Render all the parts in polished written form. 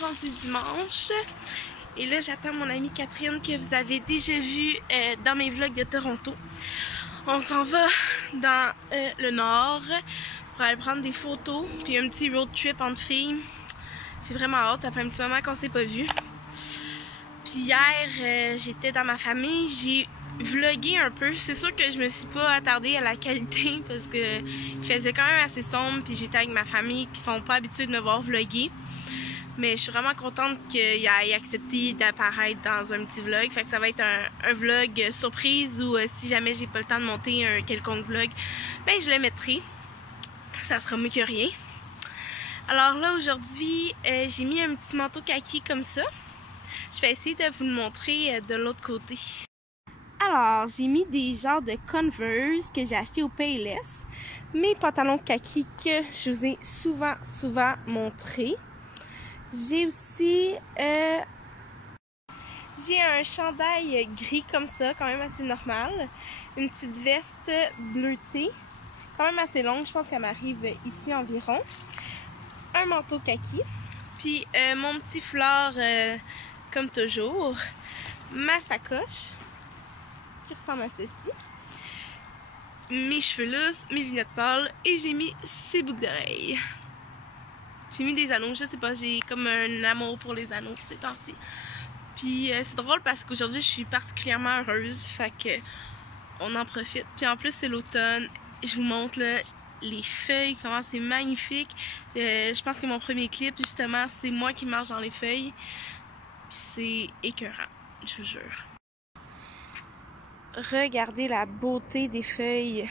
rendu dimanche. Et là, j'attends mon amie Catherine que vous avez déjà vue dans mes vlogs de Toronto. On s'en va dans le nord pour aller prendre des photos. Puis un petit road trip entre filles. J'ai vraiment hâte, ça fait un petit moment qu'on s'est pas vu. Puis hier, j'étais dans ma famille, j'ai vlogué un peu. C'est sûr que je me suis pas attardée à la qualité parce que il faisait quand même assez sombre. Puis j'étais avec ma famille qui sont pas habitués de me voir vlogger. Mais je suis vraiment contente qu'il ait accepté d'apparaître dans un petit vlog. Fait que ça va être un vlog surprise ou si jamais j'ai pas le temps de monter un quelconque vlog, ben je le mettrai. Ça sera mieux que rien. Alors là aujourd'hui, j'ai mis un petit manteau kaki comme ça. Je vais essayer de vous le montrer de l'autre côté. Alors, j'ai mis des genres de Converse que j'ai acheté au Payless. Mes pantalons kaki que je vous ai souvent montré. J'ai aussi j'ai un chandail gris comme ça, quand même assez normal. Une petite veste bleutée, quand même assez longue, je pense qu'elle m'arrive ici environ. Un manteau kaki, puis mon petit foulard comme toujours. Ma sacoche qui ressemble à ceci. Mes cheveux lousses, mes lunettes pâles et j'ai mis ces boucles d'oreilles. J'ai mis des anneaux, je sais pas, j'ai comme un amour pour les anneaux ces temps-ci. Puis c'est drôle parce qu'aujourd'hui je suis particulièrement heureuse, fait que on en profite. Puis en plus c'est l'automne, je vous montre là, les feuilles, comment c'est magnifique. Je pense que mon premier clip justement c'est moi qui marche dans les feuilles. Puis c'est écœurant, je vous jure. Regardez la beauté des feuilles.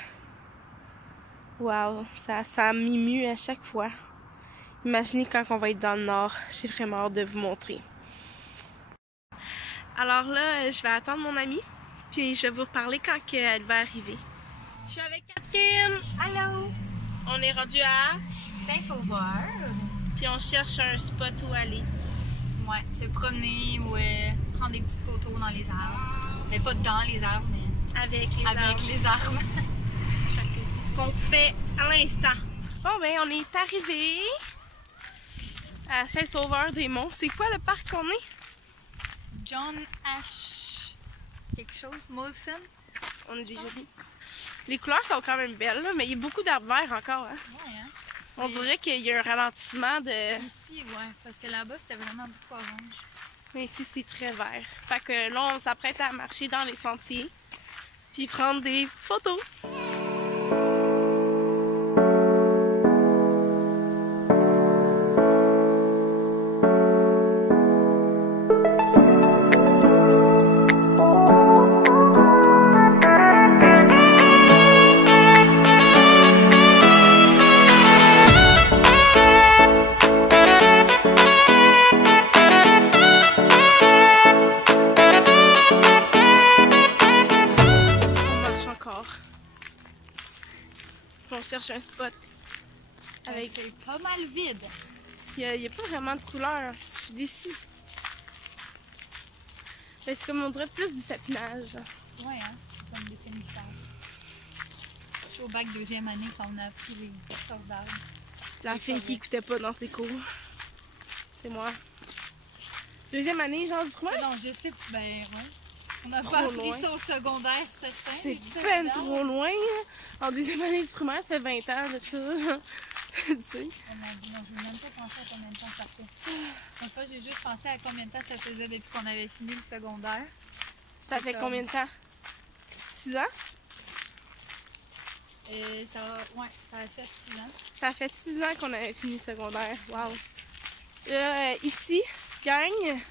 Waouh, ça m'émue à chaque fois. Imaginez quand on va être dans le nord. J'ai vraiment hâte de vous montrer. Alors là, je vais attendre mon amie. Puis je vais vous reparler quand elle va arriver. Je suis avec Catherine. Allô? On est rendu à Saint-Sauveur. Puis on cherche un spot où aller. Ouais, se promener ou prendre des petites photos dans les arbres. Mais pas dans les arbres, mais Avec les arbres. C'est ce qu'on fait à l'instant. Bon ben, on est arrivé à Saint-Sauveur-des-Monts. C'est quoi le parc qu'on est? John H. quelque chose, Molson. On est déjà vu. Les couleurs sont quand même belles, là, mais il y a beaucoup d'arbres verts encore. Hein? Ouais, hein? On dirait qu'il y a un ralentissement de... Ici, ouais, parce que là-bas, c'était vraiment beaucoup orange. Mais ici, c'est très vert. Fait que là, on s'apprête à marcher dans les sentiers, puis prendre des photos. On cherche un spot. Avec... C'est pas mal vide. Il n'y a pas vraiment de couleur. Je suis déçue. C'est comme on dirait plus du satinage. Ouais, hein? C'est comme des finisseurs. Je suis au bac deuxième année quand on a appris les sortes d'arbres. La fille qui écoutait pas dans ses cours. C'est moi. Deuxième année, genre du fromage? Non, je sais, ben ouais. On n'a pas appris ça au secondaire, c'est peine trop loin. En deuxième année du primaire, ça fait 20 ans de ça. Tu sais. Non, je n'ai même pas pensé à combien de temps ça fait. Une fois, j'ai juste pensé à combien de temps ça faisait depuis qu'on avait fini le secondaire. Ça fait combien de temps? 6 ans? Ça a fait 6 ans. Ça fait 6 ans qu'on avait fini le secondaire. Wow. Là, ici, gang,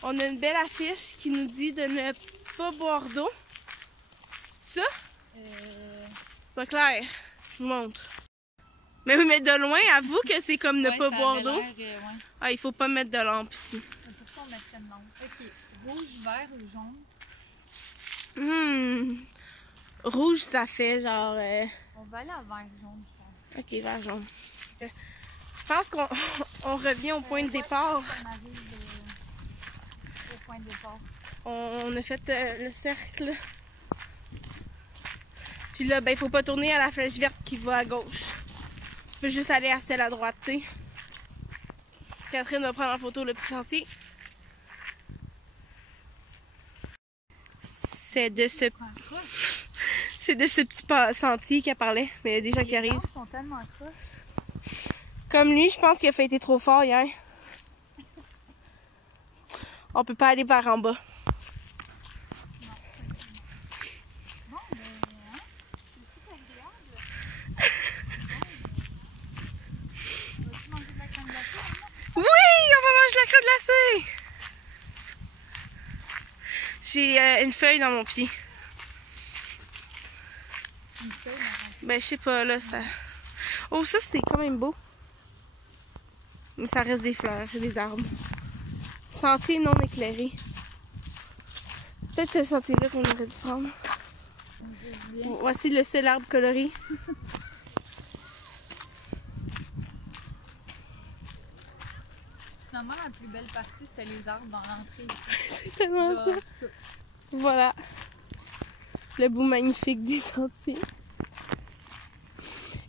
on a une belle affiche qui nous dit de ne pas boire d'eau. Ça? Pas clair. Je vous montre. Mais oui, mais de loin, avoue que c'est comme ne pas boire d'eau. Ouais. Ah, il faut pas mettre de lampe ici. Pourquoi on mettrait une lampe? Ok. Rouge, vert ou jaune? Rouge, ça fait genre... On va aller à vert, jaune, je pense. Ok, vert, jaune. Je pense qu'on revient au point de départ. On arrive au point de départ. On a fait le cercle. Puis là, ben, il faut pas tourner à la flèche verte qui va à gauche. Tu peux juste aller à celle à droite, tu sais. Catherine va prendre en photo le petit sentier. C'est de ce petit sentier qu'elle parlait, mais il y a des gens qui arrivent. Les sont tellement croches. Comme lui, je pense qu'il a fait été trop fort hier. On peut pas aller vers en bas. Bon, mais hein, c'est super agréable. Vas-tu manger de la crème glacée? Oui, on va manger de la crème glacée. J'ai une feuille dans mon pied. Une feuille dans ton Ben, je sais pas, là, ça... Oh, ça, c'était quand même beau. Mais ça reste des fleurs, c'est des arbres. Sentier non éclairé. C'est peut-être ce sentier-là qu'on aurait dû prendre. Voici le seul arbre coloré. Finalement, la plus belle partie, c'était les arbres dans l'entrée ici. C'est tellement Genre, ça. Voilà. Le bout magnifique des sentiers.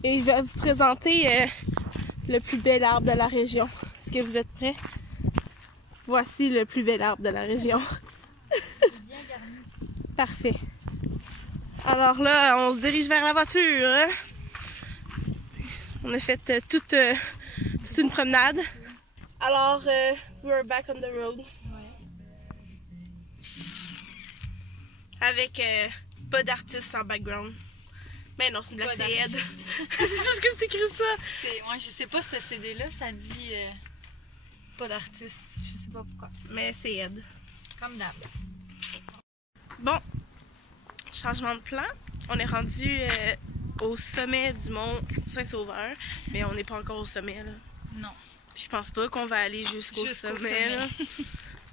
Et je vais vous présenter le plus bel arbre de la région. Est-ce que vous êtes prêts? Voici le plus bel arbre de la région. C'est bien garni. Parfait. Alors là, on se dirige vers la voiture. Hein? On a fait toute une promenade. Alors, we're back on the road. Ouais. Avec pas d'artiste en background. Mais non, c'est une blague, Pas c'est Ed. d'artiste. C'est juste que c'est écrit ça. Moi, je sais pas ce CD-là, ça dit pas d'artiste. Je sais pas pourquoi. Mais c'est Ed. Comme d'hab. Bon, changement de plan. On est rendu au sommet du mont Saint-Sauveur. Mais on n'est pas encore au sommet, là. Non. Je pense pas qu'on va aller jusqu'au sommet, là.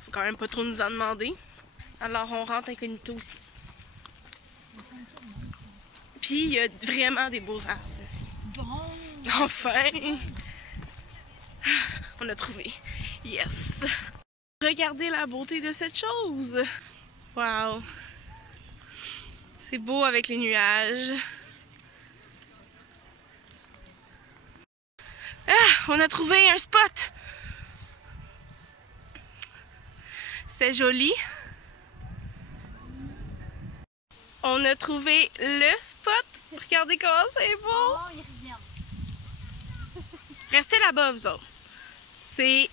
Faut quand même pas trop nous en demander. Alors, on rentre incognito aussi. Puis, il y a vraiment des beaux arbres ici. Bon. Enfin! On a trouvé. Yes! Regardez la beauté de cette chose! Wow! C'est beau avec les nuages. Ah! On a trouvé un spot! C'est joli. On a trouvé le spot. Regardez comment c'est beau! Oh, ils reviennent. Restez là-bas, vous autres. C'est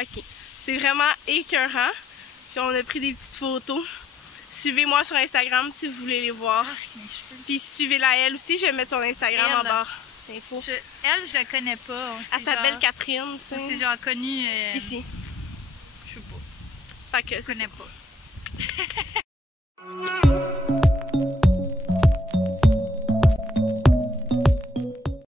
OK. C'est vraiment écœurant. Puis on a pris des petites photos. Suivez-moi sur Instagram si vous voulez les voir. Mes cheveux. Puis suivez-la elle aussi. Je vais mettre son Instagram en Elle. barre d'infos. Elle, je la connais pas. Elle s'appelle Catherine. Tu C'est sais. genre connu. Ici. Je sais pas. Fait que Je connais pas.